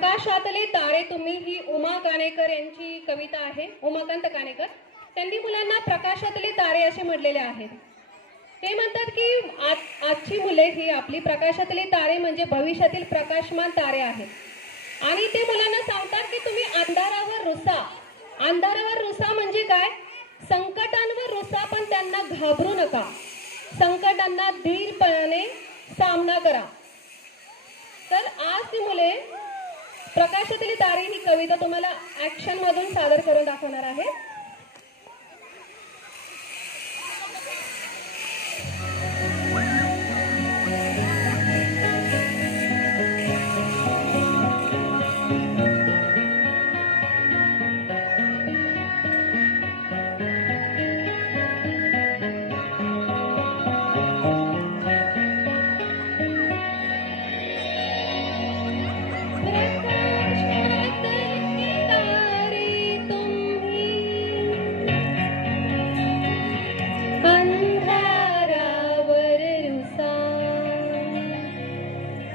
प्रकाशातले तारे तुम्ही ही उमा काणेकर यांची कविता आहे उमाकांत काणेकर त्यांनी मुलांना प्रकाशातले तारे असे म्हटलेले आहेत. ते म्हणतात की आज आजची मुले ही आपली प्रकाशातली तारे म्हणजे भविष्यातील प्रकाशमान तारे आहेत. आणि ते मुलांना सांगतात की तुम्ही अंधारावर रुसा. अंधारावर रुसा म्हणजे काय? संकटांवर रुसा पण त्यांना घाबरू नका. संकटांना धीरपणाने सामना करा. तर आज ती मुले प्रकाशातली तारे ही कविता तुम्हाला ऍक्शन मधून सादर करून दाखवणार आहे.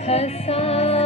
हसा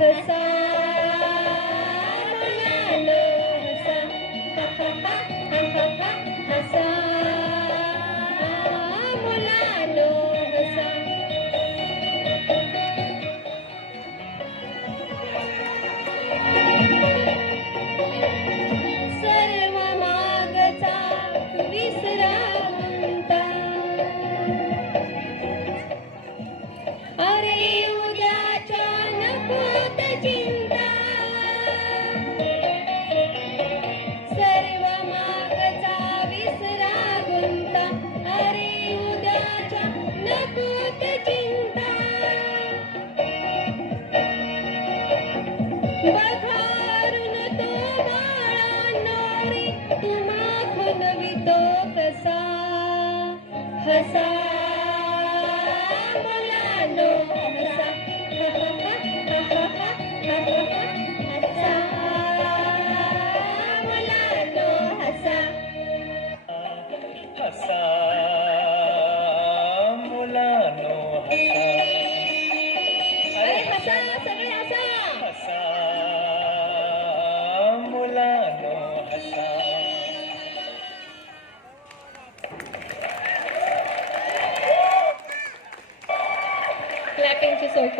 हसा तुम्हा कसा हसा